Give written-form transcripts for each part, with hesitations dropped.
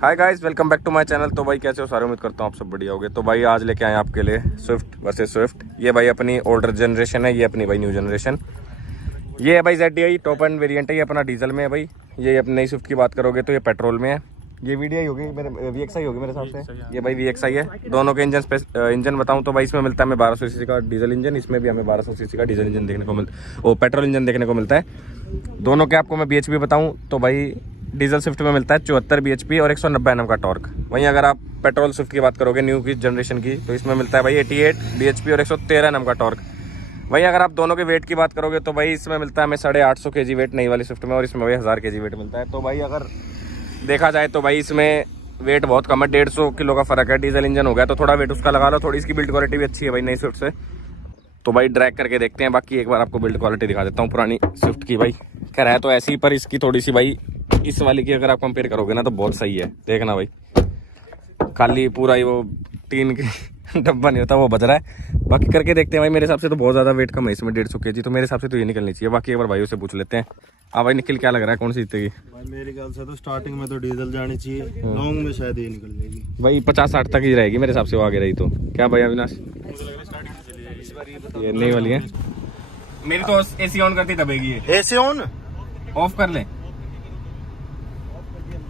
Hi guys, welcome back to my channel. तो भाई कैसे हो सारे, उम्मीद करता हूँ आप सब बढ़िया होगे। तो भाई आज लेके आए आपके लिए स्विफ्ट वर्सेस स्विफ्ट। ये भाई अपनी ओल्डर जनरेशन है, ये अपनी भाई न्यू जनरेशन। ये है भाई ZDI टॉप एंड वेरिएंट है, ये अपना डीजल में है भाई। ये अपनी नई स्विफ्ट की बात करोगे तो ये पेट्रोल में है। ये VDI होगी, मेरे VXI होगी मेरे हिसाब से। ये भाई VXI है। दोनों के इंजन बताऊँ तो भाई इसमें मिलता है हमें 1200 सीसी का डीजल इंजन, इसमें भी हमें 1200 सीसी का डीजल इंजन देखने को मिलता, पेट्रोल इंजन देखने को मिलता है। दोनों के आपको मैं BHP बताऊँ तो भाई डीजल स्विफ्ट में मिलता है 74 BHP और 190 Nm का टॉर्क। वहीं अगर आप पेट्रोल स्विफ्ट की बात करोगे न्यू की जनरेशन की, तो इसमें मिलता है भाई 88 BHP और 113 Nm का टॉर्क। वहीं अगर आप दोनों के वेट की बात करोगे तो भाई इसमें मिलता है हमें 850 kg वेट नई वाली स्विफ्ट में, और इसमें भाई 1000 kg वेट मिलता है। तो भाई अगर देखा जाए तो भाई इसमें वेट बहुत कम है, 150 किलो का फर्क है। डीजल इंजन हो गया तो थोड़ा वेट उसका लगा लो, थोड़ी इसकी बिल्ड क्वालिटी भी अच्छी है भाई नई स्विफ्ट से। तो भाई ड्रैग करके देखते हैं। बाकी एक बार आपको बिल्ड क्वालिटी दिखा देता हूँ पुरानी स्विफ्ट की। भाई कह रहा है तो ऐसी, पर इसकी थोड़ी सी भाई इस वाली की अगर आप कंपेयर करोगे ना तो बहुत सही है। देखना भाई, खाली पूरा ही वो टीन की डब्बा नहीं होता वो बज रहा है। बाकी करके देखते हैं भाई। मेरे हिसाब से तो बहुत ज़्यादा वेट कम है इसमें, 150 kg। तो मेरे हिसाब से तो ये निकलनी चाहिए। बाकी एक बार भाइयों से पूछ लेते हैं। हाँ भाई निखिल, क्या लग रहा है कौन सी जीतेगी? भाई मेरे ख्याल से तो स्टार्टिंग में तो डीजल जानी चाहिए, लॉन्ग में शायद ये निकल जाएगी। भाई 50-60 तक ही रहेगी मेरे हिसाब से, वो आगे रही तो। क्या भाई अविनाश? ये नई वाली है। मेरी तो AC ऑन करती दबेगी। एसी ऑन ऑफ कर ले।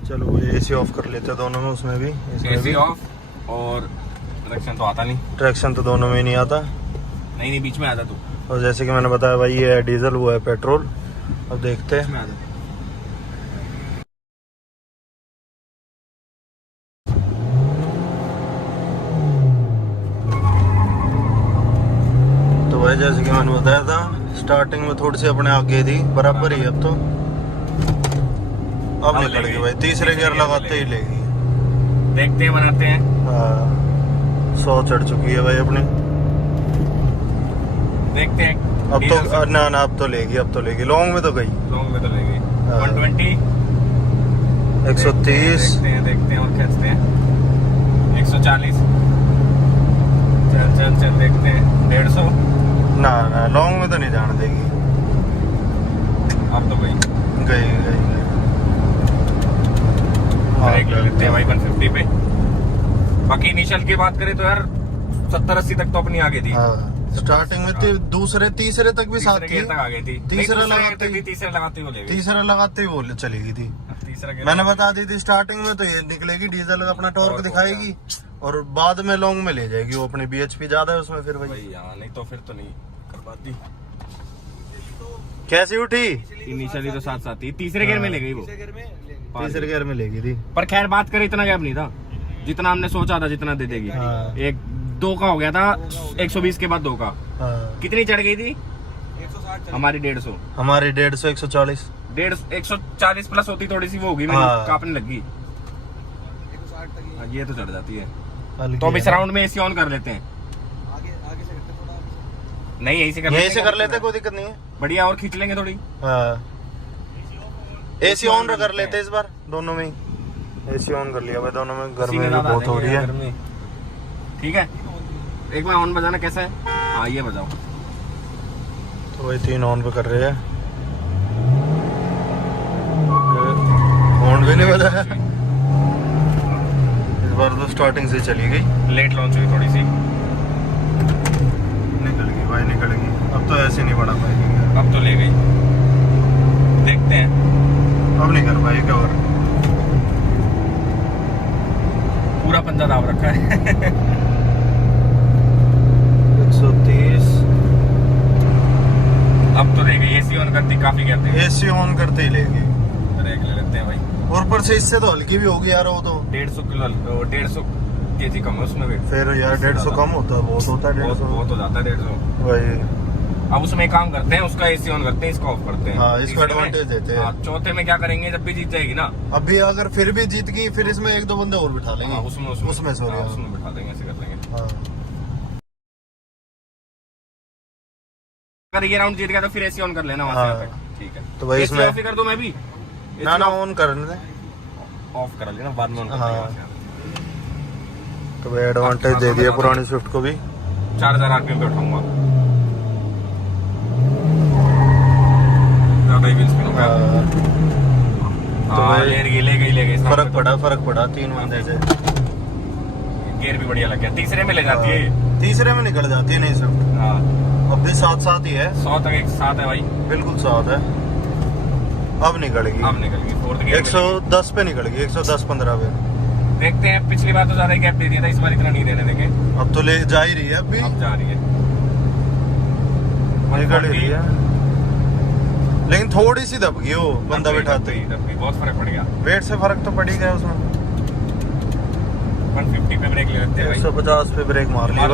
चलो एसी ऑफ कर लेते हैं दोनों में, उसमें भी AC ऑफ। और ट्रैक्शन तो आता नहीं। ट्रैक्शन तो दोनों में ही नहीं आता। नहीं बीच में आता तू। और जैसे कि मैंने बताया भाई ये है डीजल, वो है पेट्रोल। अब देखते हैं। तो भाई जैसे कि मैंने बताया था, स्टार्टिंग में थोड़ी सी अपने आगे थी, बराबर ही अब तो। अब निकल गई भाई, तीसरे गियर लगाते ही लेगी। देखते हैं, बनाते हैं। हाँ 100 चढ़ चुकी है भाई अपनी। देखते हैं अब तो ना अब तो लेगी, अब तो लेगी। लॉन्ग में तो गई, लॉन्ग में तो लेगी। 120 130 देखते हैं और खींचते हैं। 140 चल देखते हैं। 150 ना लॉन्ग में तो नहीं जाने देगी। अब तो गई गई ब्रेक ले लेते हैं भाई 150 पे। बाकी इनिशियल की बात करें तो यार 70-80 तक तो अपनी आगे थी। स्टार्टिंग में दूसरे तीसरे तक भी साथ थी, तक आ गई थी। तीसरा लगाते ही वो चलेगी थी। मैंने बता दी थी स्टार्टिंग में तो ये निकलेगी डीजल का, अपना टॉर्क दिखाएगी, और बाद में लॉन्ग में ले जाएगी। वो अपनी BHP ज्यादा है उसमें, फिर भाई नहीं तो फिर तो नहीं कर पाती। कैसी उठी? इनिशियली तो साथ थी, तीसरे गियर में ले गई वो। तीसरे गियर में लेगी थी। पर खैर बात करें इतना गैप नहीं था जितना हमने सोचा था, जितना दे देगी। हाँ। 2 का हो गया था 120 के बाद 2 का। हाँ। कितनी चढ़ गई थी? हमारी 150। हमारी 150 140 140 प्लस होती थोड़ी सी वो होगी, हाँ। कांपने लगी। ये तो चढ़ जाती है। हल्की तो अब इस है। राउंड में AC ऑन कर लेते हैं। नहीं यही से कर लेते, कोई दिक्कत नहीं है। बढ़िया, और खींच लेंगे थोड़ी। हाँ AC ऑन कर लेते हैं इस बार दोनों में ही। AC ऑन कर लिया भाई दोनों में। गर्मी भी बहुत हो रही है। ठीक है, एक बार ऑन बजाना कैसा है? हाँ ये बजाओ। तो वही 3 ऑन पे कर रहे हैं। ऑन भी नहीं बजाया इस बार तो, स्टार्टिंग से चली गई। लेट लॉन्च हुई थोड़ी सी। निकल गई भाई, निकल गई। अब तो ऐसे नहीं बढ़ा पाएगी। अब तो ले गई, देखते हैं। अब नहीं कर पाएगी और पूरा पंजा दाब रखा है। 130। अब तो ले गई। AC ऑन करती काफी कहते हैं। AC ऑन करते ही लेगी। ब्रेक ले लेते हैं भाई। और ऊपर से इससे तो हल्की भी होगी यार वो तो। 150 किलो 150 kg कम है उसमें वेट। फिर यार 150 कम होता है, बहुत होता है 150। बहुत हो जाता है 150 वही। अब उसमें एक काम करते हैं, उसका AC ऑन करते हैं, इसका ऑफ करते हैं। हाँ इसको एडवांटेज देते हैं। चौथे में क्या करेंगे, जब भी जीत जाएगी ना, अभी अगर फिर भी जीत गई, फिर इसमें 1-2 बंदे और बिठा लेंगे। उसमें सॉरी उसमें बिठा देंगे, ऐसे कर लेंगे। हाँ। अगर ये राउंड जीत गया तो फिर AC ऑन कर लेना वहां से तक। ठीक है, तो भाई इसमें ऑफ कर दूं मैं भी? ना ऑन करने दे, ऑफ कर लेना, बाद में ऑन कर हाँ। लेंगे। तो भाई एडवांटेज दे दिया पुरानी स्विफ्ट को भी। 4000 RPM पे उठाऊंगा, ज्यादा ही व्हील स्पिन हो गया। हाँ, ले गई फर्क पड़ा 3 महीने से। गियर भी बढ़िया लग गया, तीसरे में ले जाती है, तीसरे में निकल जाती है नहीं सब। हाँ अब भी साथ ही है, 100 तक एक साथ है भाई, बिल्कुल साथ है। अब निकल गई फोर्थ गियर 110 पे निकल गई, 110-15 पे। देखते हैं, पिछली बार तो ज्यादा गैप दे दिया था, इस बार इतना नहीं देने देंगे। अब तो ले जा ही रही है, अब भी अब जा रही है, निकल रही है, लेकिन थोड़ी सी दब गई वो बंदा बैठाते ही। बहुत फर्क पड़ गया, वेट से फर्क तो पड़ ही गया उसमें। 150 पे ब्रेक ले लेते हैं भाई, 150 पे ब्रेक मार ली भाई,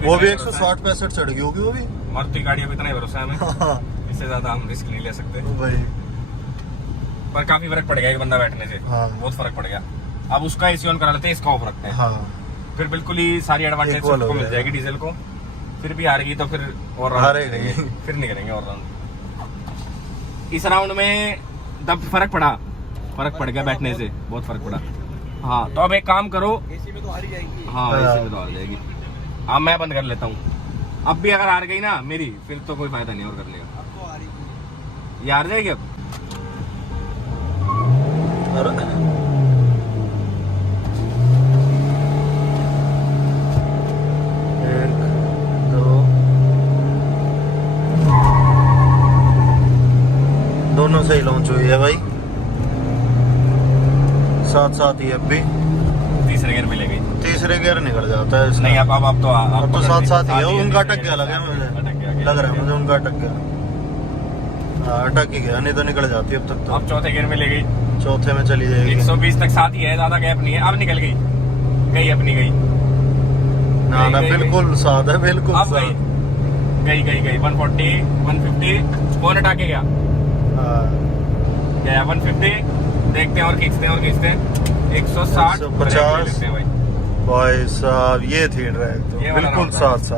वो भी 160 160-65 चढ़ गई होगी वो भी। मारुति की गाड़ियों पे इतना ही भरोसा है हमें, इससे ज्यादा हम रिस्क नहीं ले सकते भाई। पर काफी फर्क पड़ गया एक बंदा बैठने से, बहुत फर्क पड़ गया। अब उसका एसी ऑन करा लेते हैं, इसका ऑफ रखते हैं, फिर बिल्कुल ही सारी एडवांटेज को मिल जाएगी डीजल को। फिर भी हारेगी तो फिर और हारेगी, फिर नहीं करेंगे और राउंड। इस राउंड में तब फर्क पड़ गया बैठने से, बहुत फर्क पड़ा। हाँ तो अब एक काम करो, एसी में तो हार ही जाएगी। हाँ एसी में तो हार जाएगी। अब मैं बंद कर लेता हूँ, अब भी अगर हार गई ना मेरी, फिर तो कोई फायदा नहीं और करने का। अब तो हारेगी, ये हार जाएगी अब। दोनों सही लॉन्च हुई है भाई, साथ ही अब भी तीसरे गियर में ले गई, तीसरे गियर निकल जाता है इसका। नहीं अब तो साथ ही है, उनका अटक गया लगा मुझे, लग रहा है मुझे उनका अटक गया। हाँ अटक ही गया, नहीं तो निकल जाती अब तक तो। अब चौथे गियर में ले गई, चौथे में चली जाएगी। 120 तक साथ ही है, ज्यादा गैप नहीं है। अब निकल गई अपनी गई ना बिल्कुल साथ है, बिल्कुल अब गई 140 150 कौन हटा के गया 150। देखते हैं और खींचते हैं 160 150 भाई साहब, ये थी ड्रैग तो बिल्कुल साथ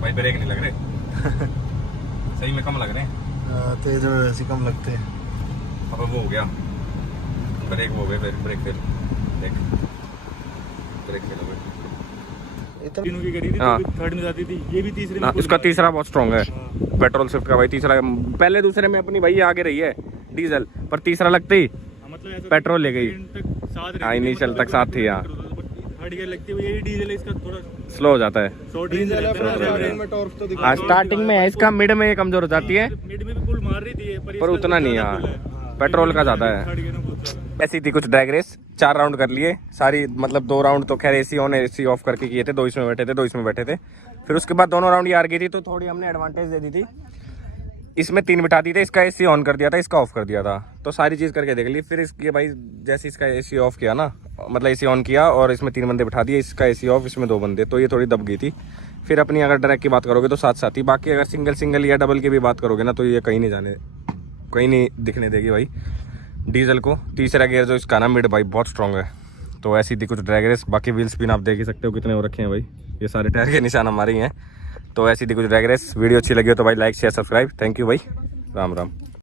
भाई, ब्रेक नहीं लग रहे सही में कम लग रहे हैं, तेज में वैसे कम लगते हैं। अब वो हो गया ब्रेक, वो हो गए, फिर ब्रेक फेल, देख ब्रेक फेल हो गए। तीनों की करी थी, हाँ। तो थर्ड में जाती थी, ये भी तीसरे में। इसका तीसरा बहुत स्ट्रॉन्ग है, पेट्रोल शिफ्ट का भाई तीसरा। पहले दूसरे में अपनी भाई आगे रही है डीजल, पर तीसरा लगते ही मतलब पेट्रोल ले गई। हाँ इनिशियल तक साथ थी, हाँ थर्ड गियर लगती है, ये डीजल है, इसका थोड़ा स्लो हो जाता है। डीजल है, स्टार्टिंग में टॉर्क तो दिखा, स्टार्टिंग में है, इसका मिड में ये कमजोर हो जाती है, मिड में भी पुल मार रही थी पर उतना नहीं। हाँ पेट्रोल का ज्यादा है। थर्ड गियर में बहुत ज्यादा। ऐसी थी कुछ ड्रैग रेस, 4 राउंड कर लिए सारी, मतलब 2 राउंड तो खैर एसी ऑन एसी ऑफ करके किए थे, 2 इसमें बैठे थे। फिर उसके बाद दोनों राउंड ये हार गई थी, तो थोड़ी हमने एडवांटेज दे दी थी, इसमें 3 बिठा दी थी, इसका एसी ऑन कर दिया था, इसका ऑफ कर दिया था, तो सारी चीज़ करके देख ली। फिर इसके भाई जैसे इसका एसी ऑफ किया ना, मतलब एसी ऑन किया और इसमें 3 बंदे बिठा दिए, इसका एसी ऑफ, इसमें 2 बंदे, तो ये थोड़ी दब गई थी। फिर अपनी अगर ट्रैक की बात करोगे तो साथ ही, बाकी अगर सिंगल या डबल की भी बात करोगे ना, तो ये कहीं नहीं दिखने देगी भाई डीजल को। तीसरा गियर जो इसका ना मिड भाई बहुत स्ट्रॉन्ग है। तो ऐसी थी कुछ ड्रैग रेस। बाकी व्हील स्पिन आप देख ही सकते हो कितने हो रखे हैं भाई, ये सारे टायर के निशान हमारे ही हैं। तो ऐसी थी कुछ ड्रैग रेस। वीडियो अच्छी लगी हो तो भाई like share subscribe. Thank you भाई, राम राम।